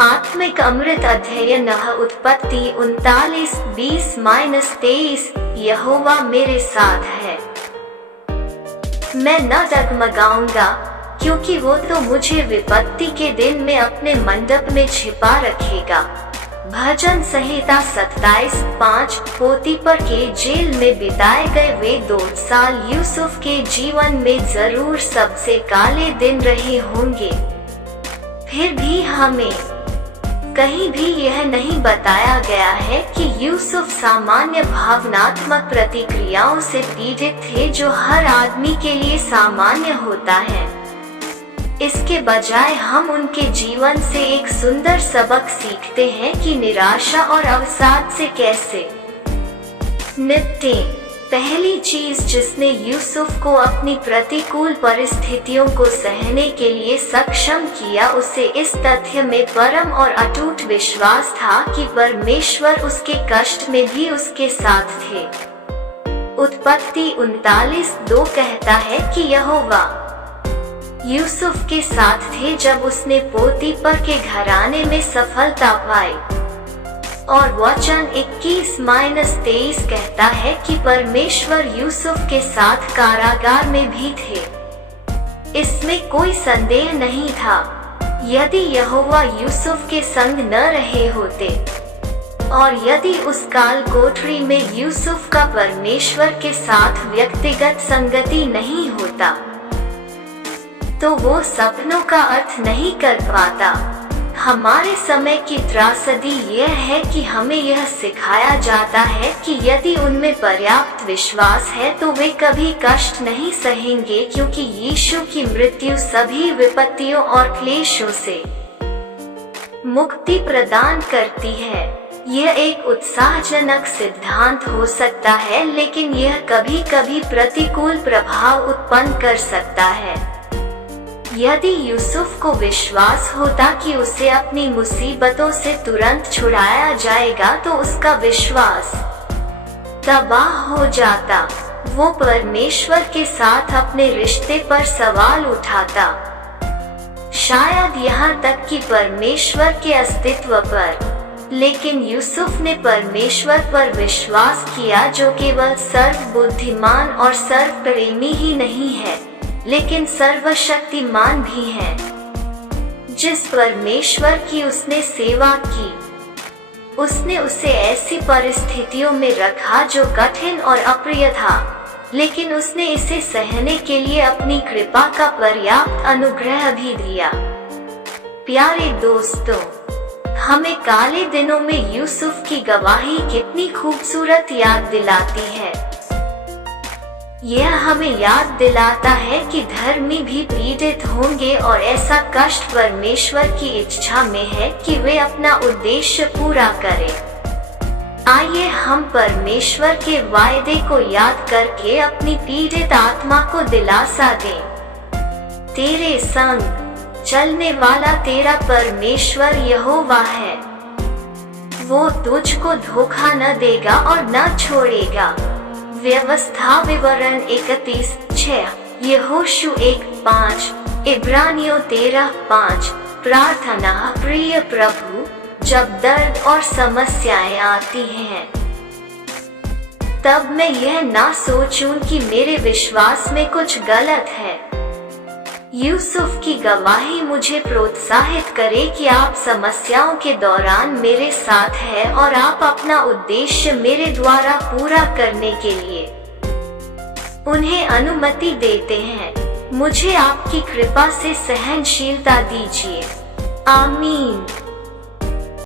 आत्मिक अमृत अध्ययन उत्पत्ति 39:20-23। यहोवा मेरे साथ है, मैं न डगमगाऊंगा, क्योंकि वो तो मुझे विपत्ति के दिन में अपने मंडप में छिपा रखेगा। भजन संहिता 27:5। पोतीपर के जेल में बिताए गए वे 2 साल यूसुफ के जीवन में जरूर सबसे काले दिन रहे होंगे। फिर भी हमें कहीं भी यह नहीं बताया गया है कि यूसुफ सामान्य भावनात्मक प्रतिक्रियाओं से पीड़ित थे, जो हर आदमी के लिए सामान्य होता है। इसके बजाय हम उनके जीवन से एक सुंदर सबक सीखते हैं कि निराशा और अवसाद से कैसे निपटें। पहली चीज जिसने यूसुफ को अपनी प्रतिकूल परिस्थितियों को सहने के लिए सक्षम किया, उसे इस तथ्य में परम और अटूट विश्वास था कि परमेश्वर उसके कष्ट में भी उसके साथ थे। उत्पत्ति 39:2 कहता है कि यहोवा यूसुफ के साथ थे जब उसने पोतीपर के घराने में सफलता पाई। और वचन 21-23 कहता है कि परमेश्वर यूसुफ के साथ कारागार में भी थे। इसमें कोई संदेह नहीं था। यदि यहोवा यूसुफ के संग न रहे होते और यदि उस काल कोठरी में यूसुफ का परमेश्वर के साथ व्यक्तिगत संगति नहीं होता, तो वो सपनों का अर्थ नहीं कर पाता। हमारे समय की त्रासदी यह है कि हमें यह सिखाया जाता है कि यदि उनमें पर्याप्त विश्वास है तो वे कभी कष्ट नहीं सहेंगे, क्योंकि यीशु की मृत्यु सभी विपत्तियों और क्लेशों से मुक्ति प्रदान करती है। यह एक उत्साहजनक सिद्धांत हो सकता है, लेकिन यह कभी कभी प्रतिकूल प्रभाव उत्पन्न कर सकता है। यदि यूसुफ को विश्वास होता कि उसे अपनी मुसीबतों से तुरंत छुड़ाया जाएगा, तो उसका विश्वास तबाह हो जाता। वो परमेश्वर के साथ अपने रिश्ते पर सवाल उठाता, शायद यहाँ तक कि परमेश्वर के अस्तित्व पर। लेकिन यूसुफ ने परमेश्वर पर विश्वास किया, जो केवल सर्वबुद्धिमान और सर्वप्रेमी ही नहीं है, लेकिन सर्वशक्तिमान भी है। जिस परमेश्वर की उसने सेवा की, उसने उसे ऐसी परिस्थितियों में रखा जो कठिन और अप्रिय था, लेकिन उसने इसे सहने के लिए अपनी कृपा का पर्याप्त अनुग्रह भी दिया। प्यारे दोस्तों, हमें काले दिनों में यूसुफ की गवाही कितनी खूबसूरत याद दिलाती है। यह हमें याद दिलाता है कि धर्मी भी पीड़ित होंगे, और ऐसा कष्ट परमेश्वर की इच्छा में है कि वे अपना उद्देश्य पूरा करें। आइए हम परमेश्वर के वायदे को याद करके अपनी पीड़ित आत्मा को दिलासा दें। तेरे संग चलने वाला तेरा परमेश्वर यहोवा है। वो तुझको धोखा न देगा और न छोड़ेगा। व्यवस्था विवरण 31:6, यहोशू 1:5, इब्रानियों 13:5। प्रार्थना। प्रिय प्रभु, जब दर्द और समस्याएं आती हैं, तब मैं यह ना सोचूं कि मेरे विश्वास में कुछ गलत है। यूसुफ की गवाही मुझे प्रोत्साहित करे कि आप समस्याओं के दौरान मेरे साथ हैं और आप अपना उद्देश्य मेरे द्वारा पूरा करने के लिए उन्हें अनुमति देते हैं। मुझे आपकी कृपा से सहनशीलता दीजिए। आमीन।